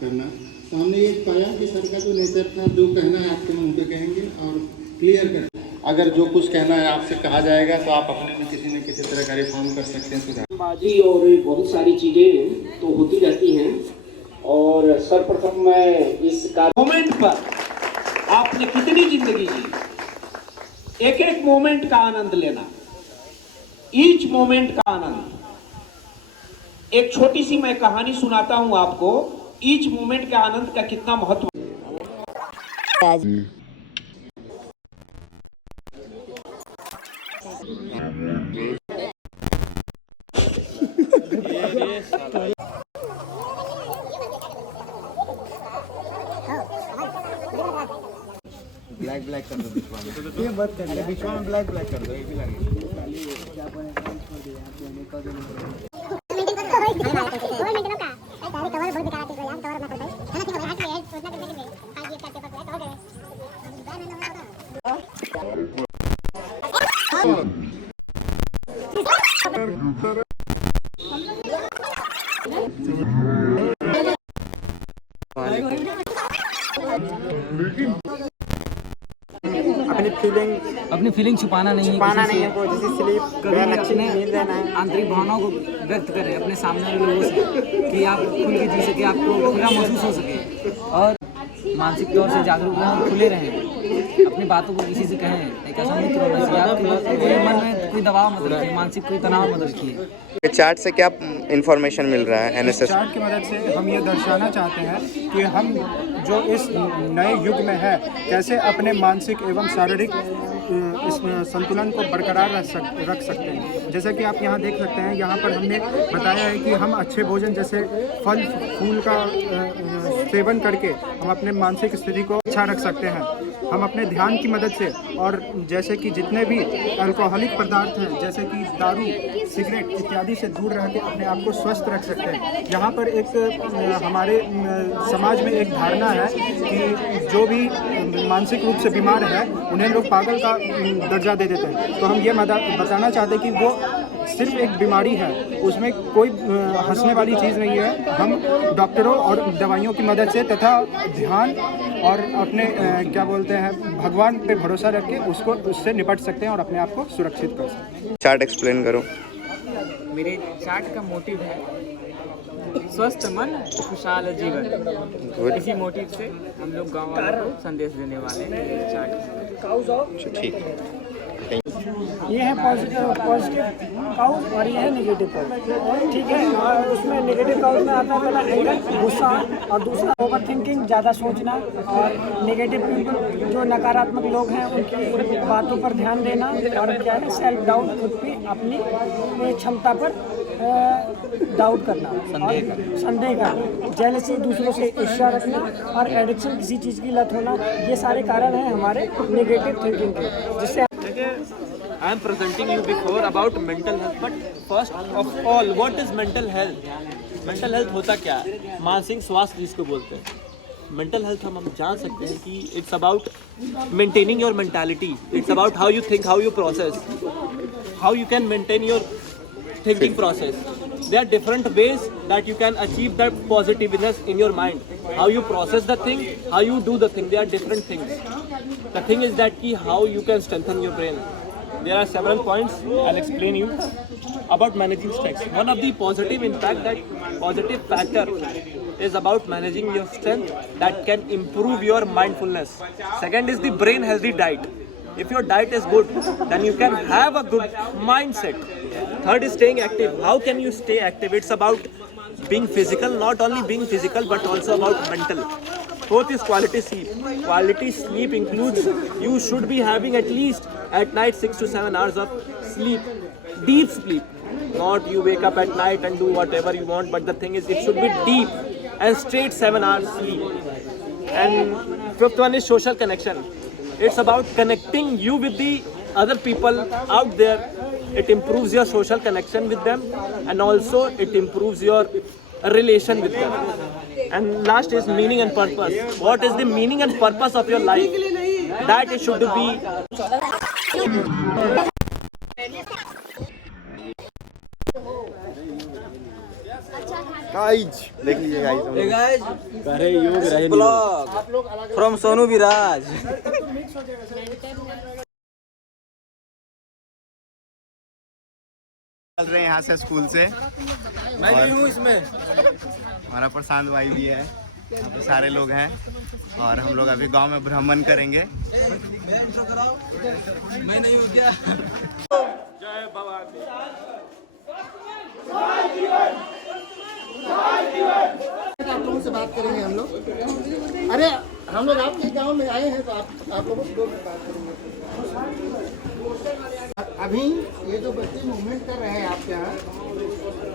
करना। तो हमने ये पाया कि सर का जो नेचर था, जो कहना है आपके मुंह पे कहेंगे और क्लियर कर, अगर जो कुछ कहना है आपसे कहा जाएगा तो आप अपने में किसी न किसी तरह का रिफॉर्म कर सकते हैं, सुधार। बाजी और बहुत सारी चीजें तो होती रहती हैं। और सर्वप्रथम मैं इस मोमेंट पर आपने कितनी जिंदगी जी, एक एक मोमेंट का आनंद लेना, ईच मोमेंट का आनंद। एक छोटी सी मैं कहानी सुनाता हूं आपको, ईच मोमेंट के आनंद का कितना महत्व। ब्लैक ब्लैक कर दो विश्वा, ये मत कर, विश्वा में ब्लैक ब्लैक कर दो, ये भी लगेगा। अपनी फीलिंग छुपाना नहीं है, कोई जैसे स्लीप कभी अपने आंतरिक भावनाओं को व्यक्त करें अपने सामने वाले लोगों से, कि आप खुल के जी सके, आपको खुला महसूस हो सके और मानसिक तौर से जागरूक रहें और खुले रहें। अपनी बातों को किसी से कहें, एक ऐसा मित्र होना चाहिए आपके मन में कोई दबाव मत रखिए, मानसिक कोई तनाव मत रखिए। चार्ट से क्या इंफॉर्मेशन मिल रहा है? एनएसएस चार्ट की मदद से हम ये दर्शाना चाहते हैं कि हम जो इस नए युग में है, कैसे अपने मानसिक एवं शारीरिक इस संतुलन को बरकरार रख सकते हैं। जैसा कि आप यहाँ देख सकते हैं, यहाँ पर हमने बताया है कि हम अच्छे भोजन जैसे फल फूल का सेवन करके हम अपने मानसिक स्थिति को अच्छा रख सकते हैं। हम अपने ध्यान की मदद से, और जैसे कि जितने भी अल्कोहलिक पदार्थ हैं जैसे कि दारू, सिगरेट इत्यादि से दूर रह के अपने आप को स्वस्थ रख सकते हैं। यहाँ पर एक हमारे समाज में एक धारणा है कि जो भी मानसिक रूप से बीमार है उन्हें लोग पागल का दर्जा दे देते हैं। तो हम ये बताना चाहते हैं कि वो सिर्फ एक बीमारी है, उसमें कोई हंसने वाली चीज़ नहीं है। हम डॉक्टरों और दवाइयों की मदद से तथा ध्यान और अपने क्या बोलते हैं भगवान पे भरोसा रख के उससे निपट सकते हैं और अपने आप को सुरक्षित कर सकते हैं। चार्ट एक्सप्लेन करो। मेरे चार्ट का मोटिव है स्वस्थ मन खुशहाल जीवन। इसी मोटिव से हम लोग गाँव वालों को संदेश देने वाले हैं चार्ट। ठीक है, ये है पॉजिटिव काउज और ये है नेगेटिव काउज, ठीक है। और उसमें नेगेटिव काउज में आता है पहला एंगर, गुस्सा, और दूसरा ओवर थिंकिंग, ज़्यादा सोचना, और नेगेटिव पीपल जो नकारात्मक लोग हैं उनकी बातों पर ध्यान देना, और क्या है सेल्फ डाउट, खुद पे अपनी क्षमता पर डाउट करना, संदेह करना, जेलसी, दूसरों से ईर्ष्या रखना, और एडिक्शन, किसी चीज़ की लत होना, ये सारे कारण हैं हमारे नेगेटिव थिंकिंग के, जिससे I am presenting you before about mental health, but first of all, what is mental health? Mental health होता क्या है? मानसिक स्वास्थ्य जिसको बोलते हैं। Mental health हम जान सकते हैं कि it's about maintaining your mentality. It's about how you think, how you process, how you can maintain your thinking process. There are different ways that you can achieve that positiveness in your mind. How you process the thing, how you do the thing. There are different things. The thing is that how you can strengthen your brain. There are several points I'll explain you about managing stress. One of the positive impact, that positive factor is about managing your strength that can improve your mindfulness. Second is the brain healthy diet. If your diet is good, then you can have a good mindset. Third is staying active. How can you stay active? It's about being physical, not only being physical but also about mental. Fourth is quality sleep. Quality sleep includes you should be having at least at night 6 to 7 hours of sleep, deep sleep. Not you wake up at night and do whatever you want, but the thing is it should be deep and straight 7 hours sleep. And fifth one is social connection. It's about connecting you with the other people out there. It improves your social connection with them, and also it improves your relation with them. And last is meaning and purpose. What is the meaning and purpose of your life? That it should be. Guys देख लीजिए guys अरे योग blog from Sonu विराज। चल रहे हैं यहाँ से school से। मैं भी हूँ इसमें। हमारा प्रशांत भाई भी है, यहाँ पे सारे लोग हैं और हम लोग अभी गांव में भ्रमण करेंगे। मैं नहीं हूँ क्या? आप लोगों से बात करेंगे हम लोग। अरे हम लोग आपके गांव में आए हैं तो आप लोगों से बात करेंगे। अभी ये जो बच्चे मूवमेंट कर रहे हैं आपके यहाँ,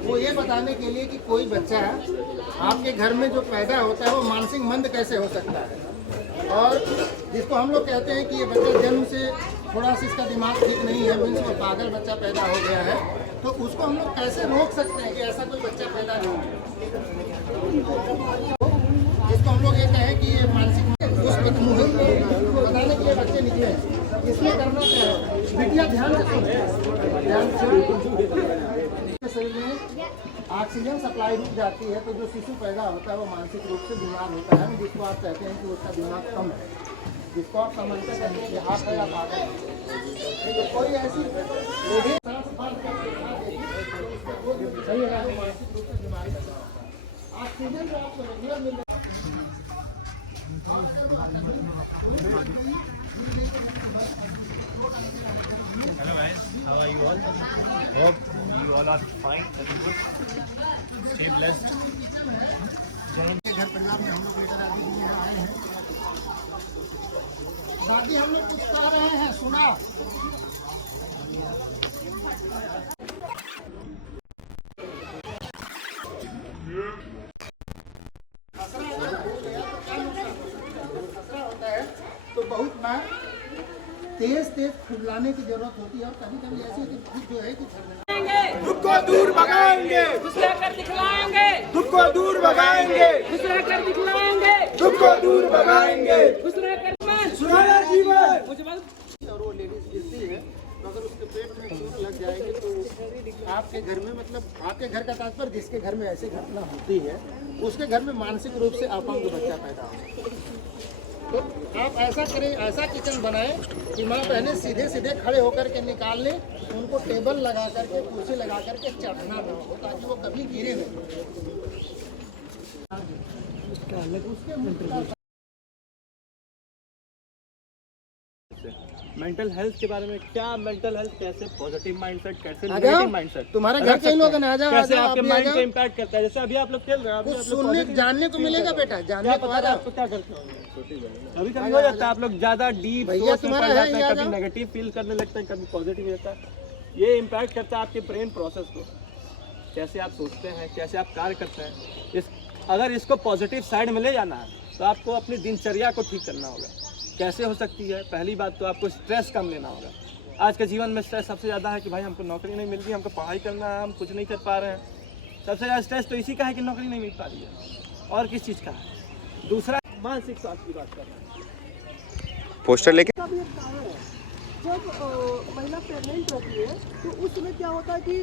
वो ये बताने के लिए कि कोई बच्चा आपके घर में जो पैदा होता है वो मानसिक मंद कैसे हो सकता है, और जिसको हम लोग कहते हैं कि ये बच्चा जन्म से थोड़ा सा इसका दिमाग ठीक नहीं है, मीन्स वो पागल बच्चा पैदा हो गया है, तो उसको हम लोग कैसे रोक सकते हैं कि ऐसा कोई बच्चा पैदा नहीं हो, जिसको हम लोग ये कहें कि ये मानसिक उस मुहिम को बताने के लिए बच्चे निकले हैं। इसमें करना क्या है, बिटिया ध्यान से सुनिए, ध्यान से। शरीर में ऑक्सीजन सप्लाई रुक जाती है तो जो शिशु पैदा होता है वो मानसिक रूप से बीमार होता है, जिसको आप कहते हैं कि उसका दिमाग कम है, जिसको आप समझते हैं कि आप है या पागल है। तो कोई ऐसी लेडी सही है, मानसिक रूप से बीमारी ऑक्सीजन जो आपको रेगुलर मिल रहा है। Hello guys, how are you all? Hope you all are fine and good. Stay blessed. घर परिवार में हम लोग लेकर दादी जी यहाँ आए हैं। दादी हम लोग कुछ कह रहे हैं, सुनाओ। तो बहुत ना तेज फुलाने की जरूरत होती है, और कभी कभी ऐसी होती है जो है कि दुख को दूर भगाएंगे, दूसरा कर दिखलाएंगे, दुख को दूर भगाएंगे, दूसरा कर दिखलाएंगे, दुख को दूर भगाएंगे, दूसरा कर सुनहरा जीवन। और वो लेडीज गिरती है तो अगर उसके पेट में चोट लग जाएगी तो आपके घर में, मतलब आपके घर का तात्पर्य जिसके घर में ऐसी घटना होती है उसके घर में मानसिक रूप से अपंग बच्चा पैदा हो। तो आप ऐसा करें, ऐसा किचन बनाएं कि माँ बहनें सीधे सीधे खड़े होकर के निकाल लें, उनको टेबल लगा करके, कुर्सी लगा करके चढ़ना ना हो ताकि वो कभी गिरे नहीं। मेंटल हेल्थ के बारे में क्या, मेंटल हेल्थ कैसे पॉजिटिव माइंडसेट, कैसे आ जाओ, नेगेटिव माइंडसेट तुम्हारे घर के लोग हैं, आ जाओ, कैसे आ जाओ, आपके आप भी आ माइंड जाओ। को इम्पैक्ट करता है। जैसे अभी आप लोग खेल रहे हैं, अभी कुछ आप लोग सुनने positive जानने को feel मिलेगा कर रहे बेटा, हैं। जानने क्या को पता आ है जाओ। आपको क्या करते हो। कभी कभी हो जाता है आप लोग ज्यादा डीप भैया सोच में तुम्हारा पड़ है, जाते ये आ हैं, कभी जाओ। नेगेटिव फील करने लगते हैं, कभी पॉजिटिव रहता है। ये इम्पैक्ट करता है आपके ब्रेन प्रोसेस को, कैसे आप सोचते हैं, कैसे आप कार्य करते हैं। अगर इसको पॉजिटिव साइड में ले जाना है तो आपको अपनी दिनचर्या को ठीक करना होगा। कैसे हो सकती है, पहली बात तो आपको स्ट्रेस कम लेना होगा। आज के जीवन में स्ट्रेस सबसे ज़्यादा है कि भाई हमको नौकरी नहीं मिल रही, हमको पढ़ाई करना है, हम कुछ नहीं कर पा रहे हैं। सबसे ज़्यादा स्ट्रेस तो इसी का है कि नौकरी नहीं मिल पा रही है, और किस चीज़ का है। दूसरा मानसिक स्वास्थ्य की बात कर रहे हैं। पोस्टर लेके जब महिला प्रेग्नेंट रहती है तो उस समय क्या होता है कि